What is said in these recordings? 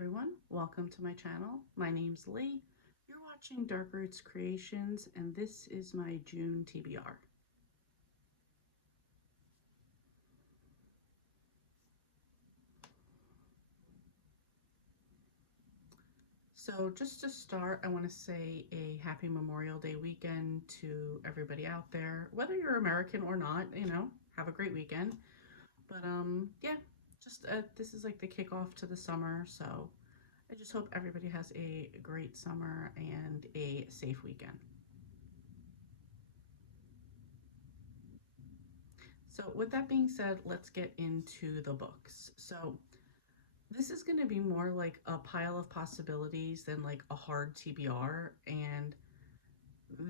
everyone, welcome to my channel. My name's Lee. You're watching Dark Roots Creations and this is my June TBR. So just to start, I want to say a happy Memorial Day weekend to everybody out there. Whether you're American or not, have a great weekend. But yeah, just this is like the kickoff to the summer, so I just hope everybody has a great summer and a safe weekend. So with that being said, let's get into the books. So this is going to be more like a pile of possibilities than like a hard TBR, and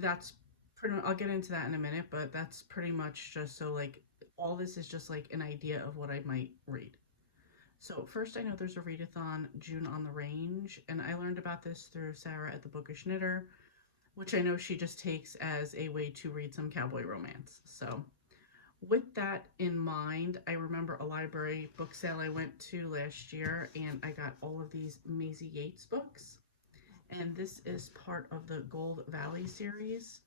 that's pretty much, I'll get into that in a minute, but that's pretty much just so like all this is just like an idea of what I might read. So first, I know there's a readathon, June on the Range, and I learned about this through Sarah at the Bookish Knitter, which I know she just takes as a way to read some cowboy romance. So with that in mind, I remember a library book sale I went to last year and I got all of these Maisie Yates books. And this is part of the Gold Valley series.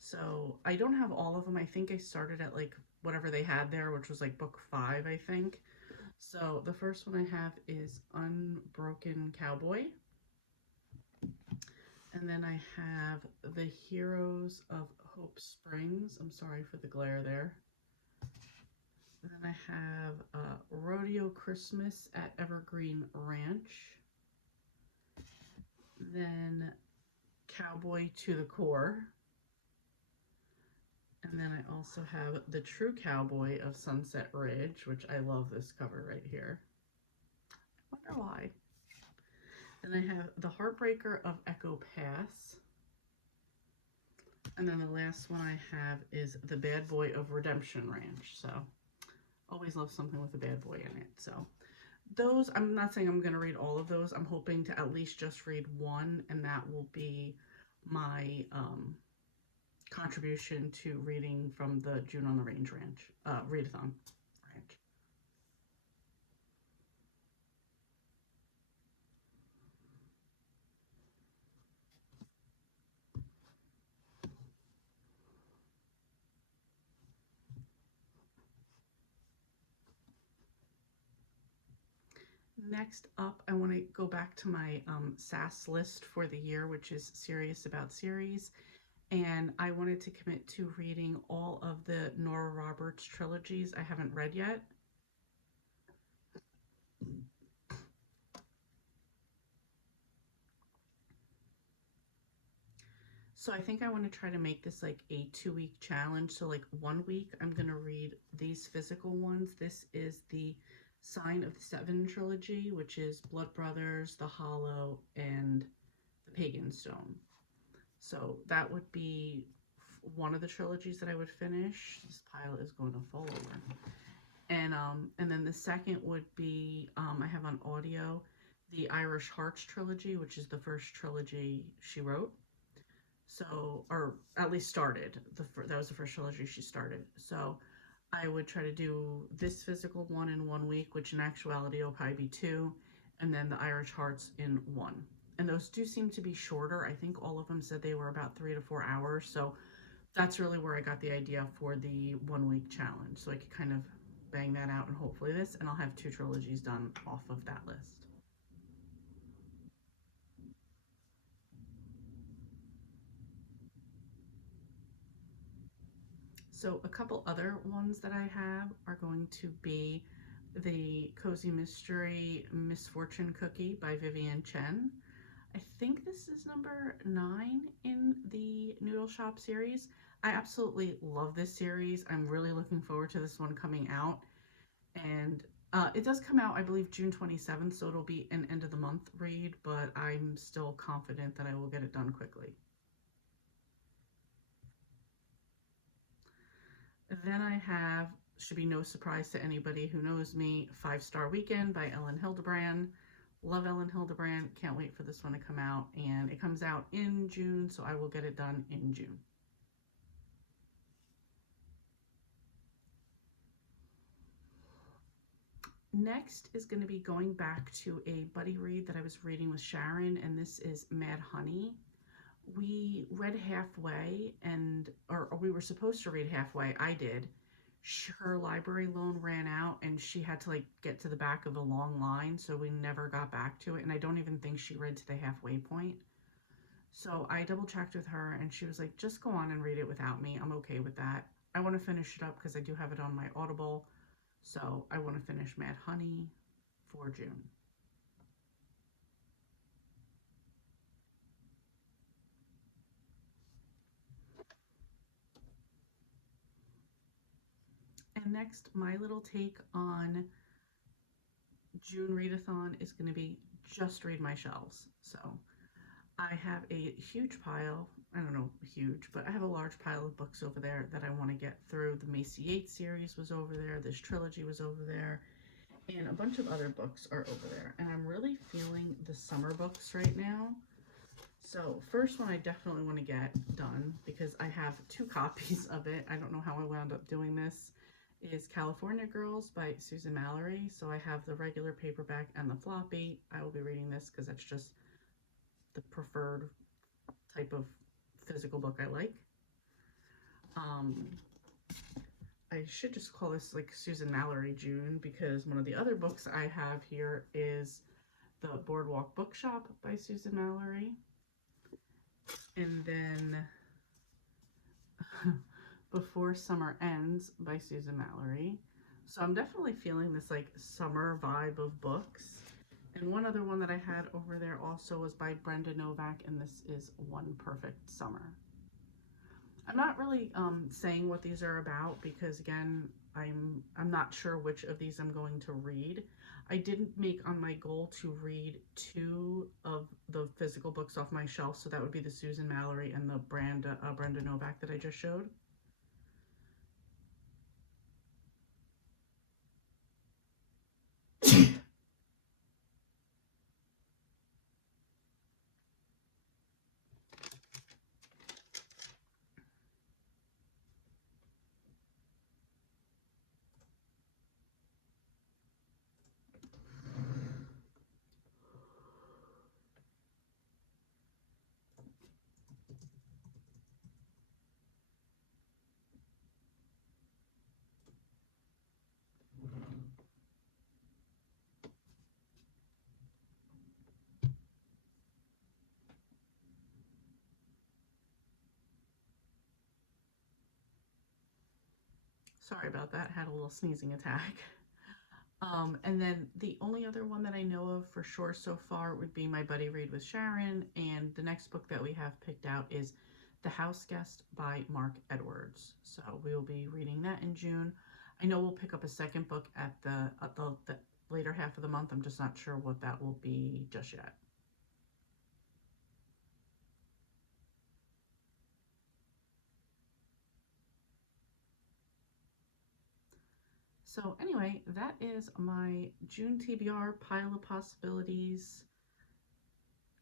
So I don't have all of them. I think I started at like whatever they had there, which was like book 5, I think. So the first one I have is Unbroken Cowboy. And then I have The Heroes of Hope Springs. I'm sorry for the glare there. And then I have Rodeo Christmas at Evergreen Ranch. Then Cowboy to the Core. And then I also have The True Cowboy of Sunset Ridge, which I love this cover right here. I wonder why. Then I have The Heartbreaker of Echo Pass. And then the last one I have is The Bad Boy of Redemption Ranch. So always love something with a bad boy in it. So those, I'm not saying I'm going to read all of those. I'm hoping to at least just read one, and that will be my contribution to reading from the June on the Range Readathon ranch. Next up, I want to go back to my SAS list for the year, which is Serious About Series. And I wanted to commit to reading all of the Nora Roberts trilogies I haven't read yet. So I think I want to try to make this like a 2-week challenge. So like 1 week, I'm going to read these physical ones. This is the Sign of the Seven trilogy, which is Blood Brothers, The Hollow, and The Pagan Stone. So that would be one of the trilogies that I would finish. This pile is going to fall over. And then the second would be, I have on audio, the Irish Hearts trilogy, which is the first trilogy she wrote. So, or at least started. That was the first trilogy she started. So I would try to do this physical one in 1 week, which in actuality will probably be 2, and then the Irish Hearts in 1. And those do seem to be shorter. I think all of them said they were about 3 to 4 hours. So that's really where I got the idea for the 1 week challenge. So I could kind of bang that out and hopefully this, and I'll have 2 trilogies done off of that list. So a couple other ones that I have are going to be the Cozy Mystery Misfortune Cookie by Vivian Chen. I think this is number 9 in the Noodle Shop series. I absolutely love this series. I'm really looking forward to this one coming out. And it does come out, I believe, June 27th, so it'll be an end of the month read, but I'm still confident that I will get it done quickly. Then I have, should be no surprise to anybody who knows me, 5-Star Weekend by Ellen Hildebrand. Love Ellen Hildebrand. Can't wait for this one to come out. And it comes out in June, so I will get it done in June. Next is going to be going back to a buddy read that I was reading with Sharon, and this is Mad Honey. We read halfway, or we were supposed to read halfway. I did. Her library loan ran out, and she had to like get to the back of a long line, so we never got back to it. And I don't even think she read to the halfway point. So I double checked with her, and she was like, "Just go on and read it without me. I'm okay with that. I want to finish it up because I do have it on my Audible. So I want to finish Mad Honey for June." And next, my little take on June Readathon is going to be just read my shelves. So I have a huge pile. I don't know, huge, but I have a large pile of books over there that I want to get through. The Maisie Yates series was over there. This trilogy was over there. And a bunch of other books are over there. And I'm really feeling the summer books right now. So first one I definitely want to get done because I have 2 copies of it. I don't know how I wound up doing this. Is California Girls by Susan Mallory. So I have the regular paperback and the floppy. I will be reading this because that's just the preferred type of physical book I like. I should just call this like Susan Mallory June because one of the other books I have here is The Boardwalk Bookshop by Susan Mallory. And then Before Summer Ends by Susan Mallory. So I'm definitely feeling this like summer vibe of books. And one other one that I had over there also was by Brenda Novak, and this is One Perfect Summer. I'm not really saying what these are about because again, I'm not sure which of these I'm going to read. I didn't make on my goal to read 2 of the physical books off my shelf, so that would be the Susan Mallory and the Brenda Novak that I just showed. Sorry about that, had a little sneezing attack. And then the only other one that I know of for sure so far would be my buddy read with Sharon, and the next book that we have picked out is The House Guest by Mark Edwards. So we will be reading that in June. I know we'll pick up a second book at the later half of the month. I'm just not sure what that will be just yet. So anyway, that is my June TBR pile of possibilities.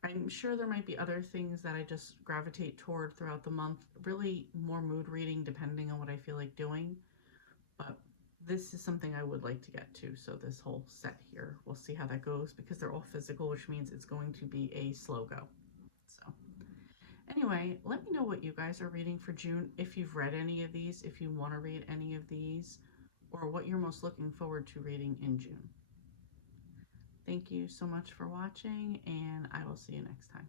I'm sure there might be other things that I just gravitate toward throughout the month, really more mood reading depending on what I feel like doing. But this is something I would like to get to. So this whole set here, we'll see how that goes because they're all physical, which means it's going to be a slow go. So anyway, let me know what you guys are reading for June. If you've read any of these, if you want to read any of these, or what you're most looking forward to reading in June. Thank you so much for watching, and I will see you next time.